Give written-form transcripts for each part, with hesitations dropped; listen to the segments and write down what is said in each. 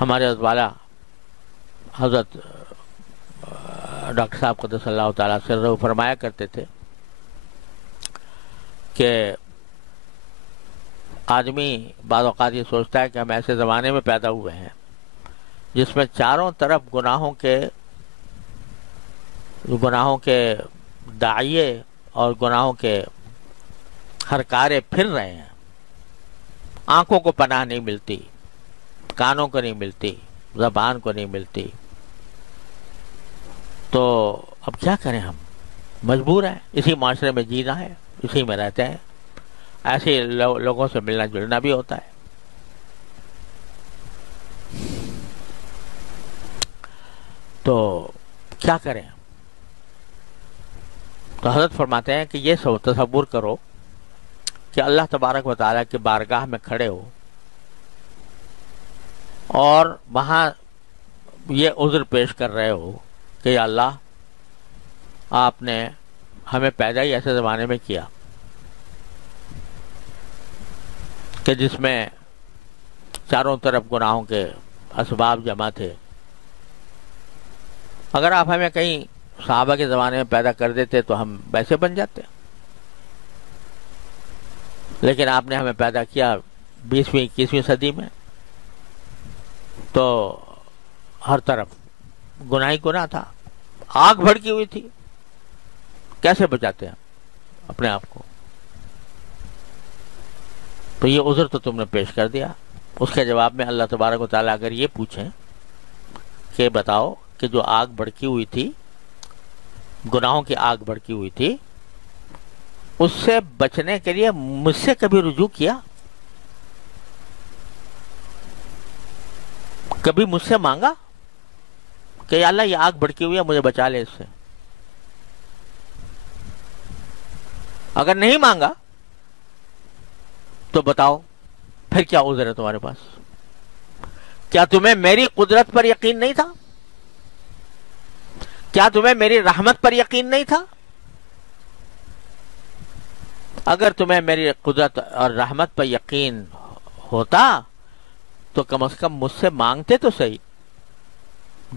ہمارے والا حضرت ڈاکٹر صاحب قدس اللہ تعالیٰ سرہ فرمایا کرتے تھے کہ آدمی بعض اوقات یہ سوچتا ہے کہ ہم ایسے زمانے میں پیدا ہوئے ہیں جس میں چاروں طرف گناہوں کے داعیے اور گناہوں کے ہرکارے پھر رہے ہیں. آنکھوں کو پناہ نہیں ملتی، کانوں کو نہیں ملتی، زبان کو نہیں ملتی. تو اب کیا کریں، ہم مجبور ہیں، اسی معاشرے میں جینا ہے، اسی میں رہتے ہیں. ایسے لوگوں سے ملنا جلنا بھی ہوتا ہے. تو کیا کریں؟ تو حضرت فرماتے ہیں کہ یہ تصور کرو کہ اللہ تبارک و تعالیٰ کی بارگاہ میں کھڑے ہو اور وہاں یہ عذر پیش کر رہے ہو کہ یا اللہ، آپ نے ہمیں پیدا ہی ایسے زمانے میں کیا کہ جس میں چاروں طرف گناہوں کے اسباب جمع تھے. اگر آپ ہمیں کہیں صحابہ کے زمانے میں پیدا کر دیتے تو ہم ویسے بن جاتے، لیکن آپ نے ہمیں پیدا کیا 20ویں 21ویں صدی میں، تو ہر طرف گناہ ہی گناہ تھا، آگ بھڑکی ہوئی تھی. کیسے بچاتے ہیں اپنے آپ کو؟ تو یہ عذر تو تم نے پیش کر دیا. اس کے جواب میں اللہ تبارک و تعالیٰ اگر یہ پوچھیں کہ بتاؤ کہ جو آگ بھڑکی ہوئی تھی، گناہوں کی آگ بھڑکی ہوئی تھی، اس سے بچنے کے لیے مجھ سے کبھی رجوع کیا؟ کبھی مجھ سے مانگا کہ یا اللہ یہ آگ بھڑکی ہوئی ہے، مجھے بچا لے اس سے؟ اگر نہیں مانگا تو بتاؤ پھر کیا عذر ہے تمہارے پاس؟ کیا تمہیں میری قدرت پر یقین نہیں تھا؟ کیا تمہیں میری رحمت پر یقین نہیں تھا؟ اگر تمہیں میری قدرت اور رحمت پر یقین ہوتا تو کم از کم مجھ سے مانگتے تو صحیح،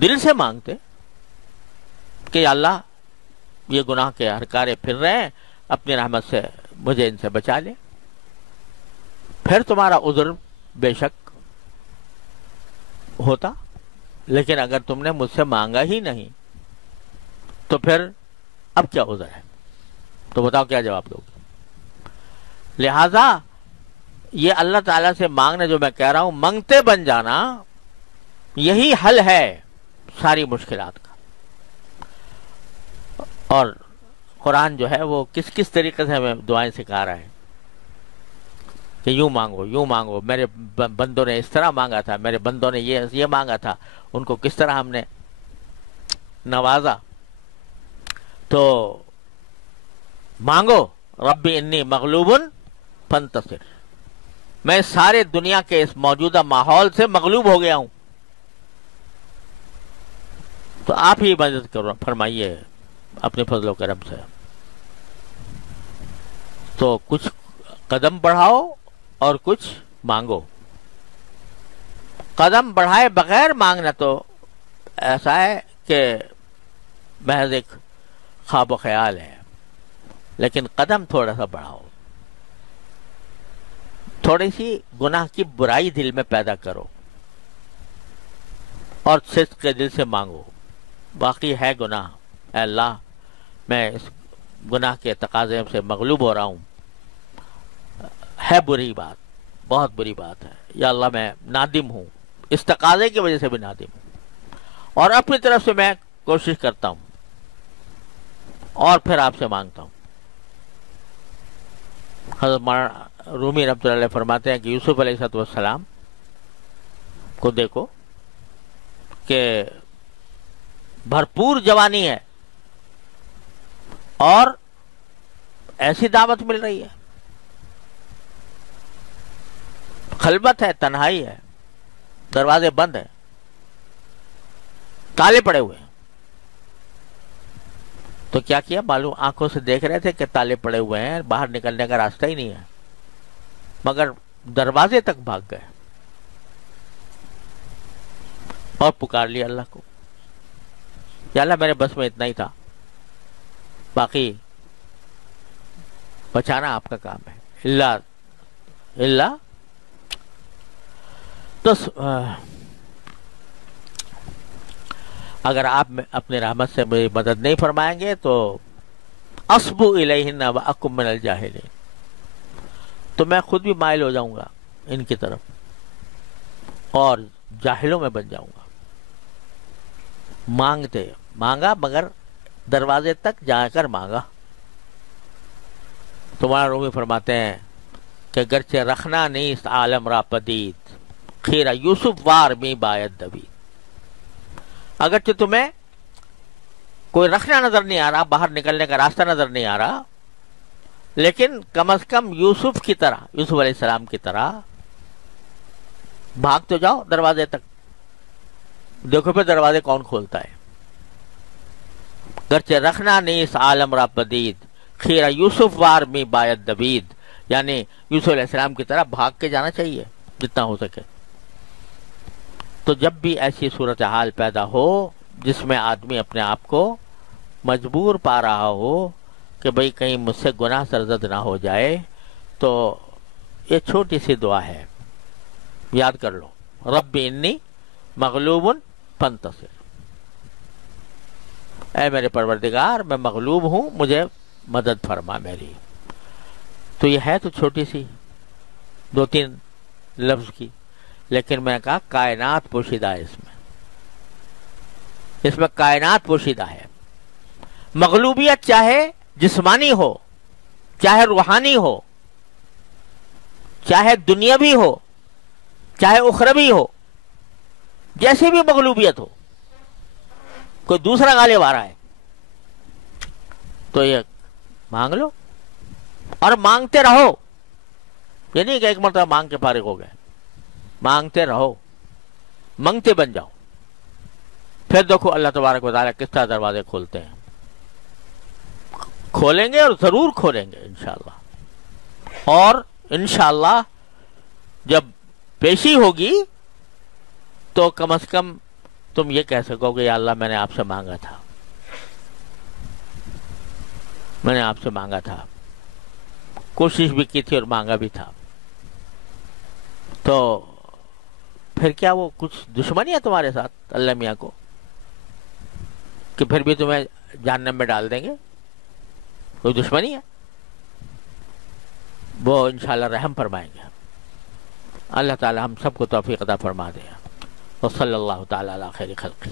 دل سے مانگتے کہ یا اللہ یہ گناہ کے ہرکارے پھر رہے ہیں، اپنی رحمت سے مجھے ان سے بچا لے. پھر تمہارا عذر بے شک ہوتا. لیکن اگر تم نے مجھ سے مانگا ہی نہیں تو پھر اب کیا عذر ہے؟ تو بتاؤ کیا جواب دو گے؟ لہذا یہ اللہ تعالیٰ سے مانگنا جو میں کہہ رہا ہوں، منگتے بن جانا، یہی حل ہے ساری مشکلات کا. اور قرآن جو ہے وہ کس کس طریقے سے ہمیں دعائیں سکھا رہا ہے کہ یوں مانگو، یوں مانگو. میرے بندوں نے اس طرح مانگا تھا، میرے بندوں نے یہ مانگا تھا، ان کو کس طرح ہم نے نوازا. تو مانگو ربی انی مغلوب فانتصر، میں سارے دنیا کے اس موجودہ ماحول سے مغلوب ہو گیا ہوں، تو آپ ہی مدد کرو، فرمائیے اپنے فضل و کرم سے. تو کچھ قدم بڑھاؤ اور کچھ مانگو. قدم بڑھائے بغیر مانگنا تو ایسا ہے کہ محض ایک خواب و خیال ہے. لیکن قدم تھوڑا سا بڑھاؤ، تھوڑی سی گناہ کی برائی دل میں پیدا کرو اور صدق کے دل سے مانگو. باقی ہے گناہ، اے اللہ میں اس گناہ کے تقاضے سے مغلوب ہو رہا ہوں، ہے بری بات، بہت بری بات ہے، یا اللہ میں نادم ہوں، اس تقاضے کی وجہ سے بھی نادم ہوں، اور اپنی طرف سے میں کوشش کرتا ہوں اور پھر آپ سے مانگتا ہوں. حضرت مولانا رومی رحمۃ اللہ علیہ فرماتے ہیں کہ یوسف علیہ السلام کو دیکھو کہ بھرپور جوانی ہے اور ایسی دعوت مل رہی ہے، خلوت ہے، تنہائی ہے، دروازے بند ہیں، تالے پڑے ہوئے ہیں. تو کیا کیا معلوم؟ آنکھوں سے دیکھ رہے تھے کہ تالے پڑے ہوئے ہیں، باہر نکلنے کا راستہ ہی نہیں ہے، مگر دروازے تک بھاگ گئے. اور پکار لیا اللہ کو، یا اللہ میرے بس میں اتنا ہی تھا، باقی بچانا آپ کا کام ہے، اللہ تو اگر آپ اپنے رحمت سے میری مدد نہیں فرمائیں گے تو اصبو الیہن واکم من الجاہلین، تو میں خود بھی مائل ہو جاؤں گا ان کی طرف اور جاہلوں میں بن جاؤں گا۔ مانگا مگر دروازے تک جا کر مانگا۔ تمہارا رومی فرماتے ہیں کہ گرچہ رکھنا نیست عالم را پدید، خیرہ یوسف وار می باید دوید۔ اگرچہ تمہیں کوئی رکھنا نظر نہیں آ رہا، باہر نکلنے کا راستہ نظر نہیں آ رہا، لیکن کم از کم یوسف کی طرح، یوسف علیہ السلام کی طرح بھاگ تو جاؤ دروازے تک، دیکھو پھر دروازے کون کھولتا ہے۔ گرچہ رکھنا نیست عالم را پدید، خیرہ یوسف وار می باید دوید، یعنی یوسف علیہ السلام کی طرح بھاگ کے جانا چاہیے جتنا ہو سکے۔ تو جب بھی ایسی صورتحال پیدا ہو جس میں آدمی اپنے آپ کو مجبور پا رہا ہو کہ بھئی کہیں مجھ سے گناہ سرزد نہ ہو جائے، تو یہ چھوٹی سی دعا ہے، یاد کر لو، رب انی مغلوب فانتصر، اے میرے پروردگار میں مغلوب ہوں، مجھے مدد فرما میری۔ تو یہ ہے تو چھوٹی سی 2-3 لفظ کی، لیکن میں نے کہا کائنات پوشیدہ ہے اس میں کائنات پوشیدہ ہے۔ مغلوبیت چاہے جسمانی ہو، چاہے روحانی ہو، چاہے دنیاوی ہو، چاہے اخروی ہو، جیسی بھی مغلوبیت ہو، کوئی دوسرا غالب آ رہا ہے تو یہ مانگ لو اور مانگتے رہو۔ یہ نہیں کہ ایک مرتبہ مانگ کے فارغ ہو گئے، مانگتے رہو، منگتے بن جاؤ، پھر دیکھو اللہ تبارک و تعالیٰ کس طرح دروازے کھولتے ہیں، کھولیں گے اور ضرور کھولیں گے انشاءاللہ۔ اور انشاءاللہ جب پیشی ہوگی تو کم از کم تم یہ کہہ سکو گے یا اللہ میں نے آپ سے مانگا تھا، میں نے آپ سے مانگا تھا، کوشش بھی کی تھی اور مانگا بھی تھا۔ تو پھر کیا وہ کچھ دشمنی ہے تمہارے ساتھ اللہ میاں کو کہ پھر بھی تمہیں جہنم میں ڈال دیں گے؟ کوئی دشمنی ہے؟ وہ انشاءاللہ رحم فرمائیں گے۔ اللہ تعالی ہم سب کو توفیق عطا فرما دے، وصلی اللہ تعالی علی خیر خلقہ۔